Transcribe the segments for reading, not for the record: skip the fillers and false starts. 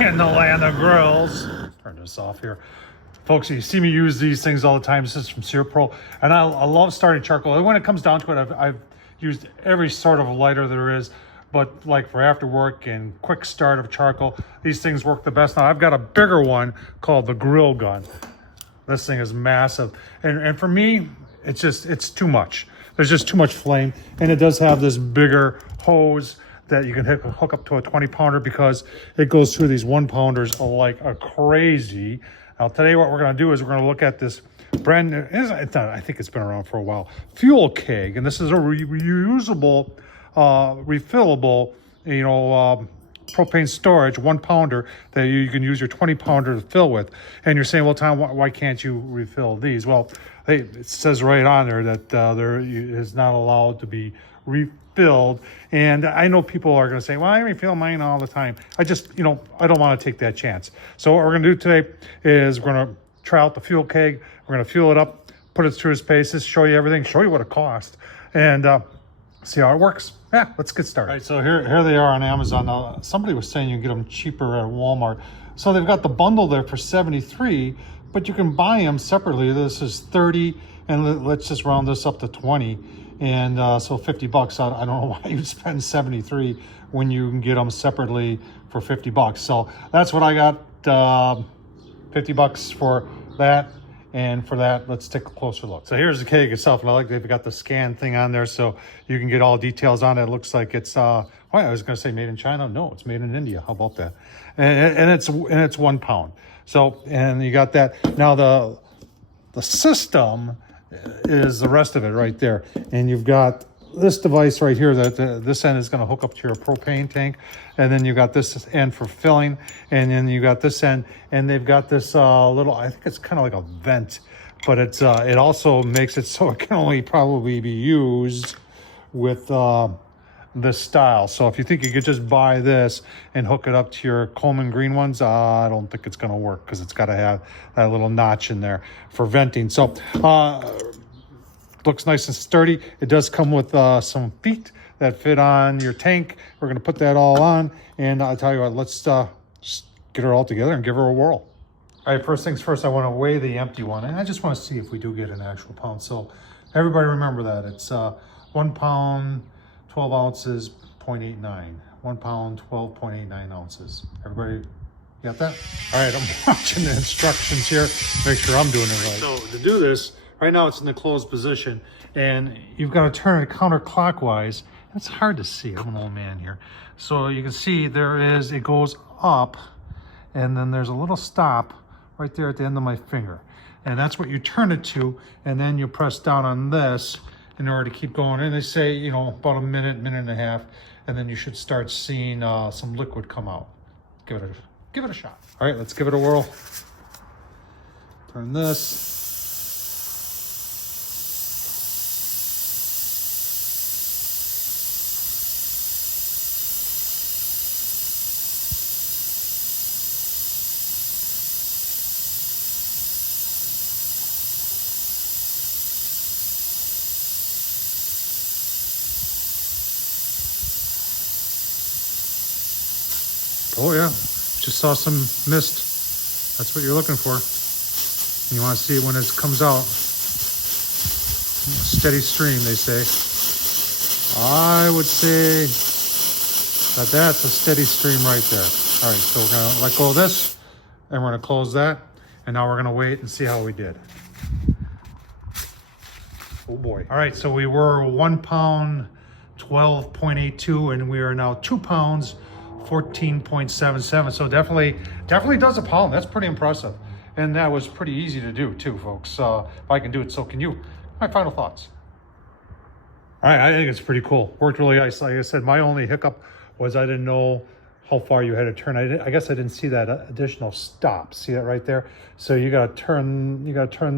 in the land of grills. Turn this off here. Folks, you see me use these things all the time. This is from Pro, and I love starting charcoal. And when it comes down to it, I've used every sort of lighter there is, but like for after work and quick start of charcoal, these things work the best. Now I've got a bigger one called the grill gun. This thing is massive, and for me, it's too much. There's just too much flame, and it does have this bigger hose that you can hook up to a 20-pounder because it goes through these 1-pounders like a crazy. Now today what we're going to do is we're going to look at this brand new, I think it's been around for a while, fuel keg. And this is a reusable, refillable, propane storage, 1-pounder that you can use your 20-pounder to fill with. And you're saying, well, Tom, why can't you refill these? Well, it says right on there that there is not allowed to be refilled. And I know people are going to say, well, I refill mine all the time. I just, I don't want to take that chance. So what we're going to do today is we're going to try out the fuel keg. We're going to fuel it up, put it through its paces, show you everything, show you what it costs, and see how it works. Yeah, let's get started. All right, so here they are on Amazon. Now, somebody was saying you can get them cheaper at Walmart. So they've got the bundle there for $73, but you can buy them separately. This is $30, and let's just round this up to $20. And so $50. I don't know why you'd spend $73 when you can get them separately for $50. So that's what I got, $50 for that. And for that, let's take a closer look. So here's the keg itself, and I like they've got the scan thing on there so you can get all details on it. It looks like it's, I was gonna say made in China. No, it's made in India. How about that? And it's 1 pound. So, and you got that. Now the system is the rest of it right there. And you've got this device right here that this end is going to hook up to your propane tank, and then you got this end for filling, and then you got this end, and they've got this little, I think it's kind of like a vent, but it's it also makes it so it can only probably be used with this style. So if you think you could just buy this and hook it up to your Coleman green ones, I don't think it's going to work because it's got to have that little notch in there for venting. So looks nice and sturdy. It does come with some feet that fit on your tank. We're going to put that all on, and I'll tell you what, let's just get her all together and give her a whirl. All right, first things first, I want to weigh the empty one, and I just want to see if we do get an actual pound. So everybody remember that. It's 1 pound, 12 ounces, 0.89. 1 pound, 12.89 ounces. Everybody got that? All right, I'm watching the instructions here. Make sure I'm doing it right. So to do this, right now it's in the closed position, and you've got to turn it counterclockwise. It's hard to see. I'm an old man here. So you can see it goes up, and then there's a little stop right there at the end of my finger. And that's what you turn it to, and then you press down on this in order to keep going. And they say, about a minute, minute and a half, and then you should start seeing some liquid come out. Give it a shot. All right, let's give it a whirl. Turn this. Oh yeah, just saw some mist. That's what you're looking for. And you want to see it when it comes out. Steady stream, they say. I would say that that's a steady stream right there. All right, so we're gonna let go of this, and we're gonna close that, and now we're gonna wait and see how we did. Oh boy. All right, so we were 1 pound, 12.82, and we are now 2 pounds, 14.77. So definitely does a pound. That's pretty impressive. And that was pretty easy to do too, folks. If I can do it, so can you. My final thoughts. All right, I think it's pretty cool. Worked really nice. Like I said, my only hiccup was I didn't know how far you had to turn. I guess I didn't see that additional stop. See that right there? So you gotta turn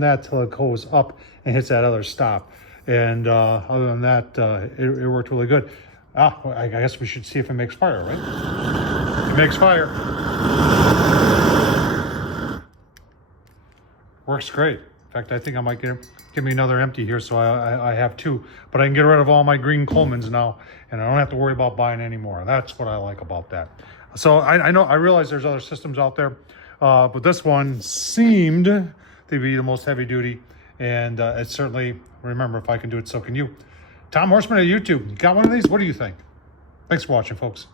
that till it goes up and hits that other stop. And other than that, it worked really good. I guess we should see if it makes fire, right? It makes fire. Works great. In fact, I think I might give me another empty here, so I have 2. But I can get rid of all my green Colemans now, and I don't have to worry about buying any more. That's what I like about that. So I realize there's other systems out there, but this one seemed to be the most heavy duty, and it's certainly, remember, if I can do it, so can you. Tom Horsman at YouTube, you got one of these? What do you think? Thanks for watching, folks.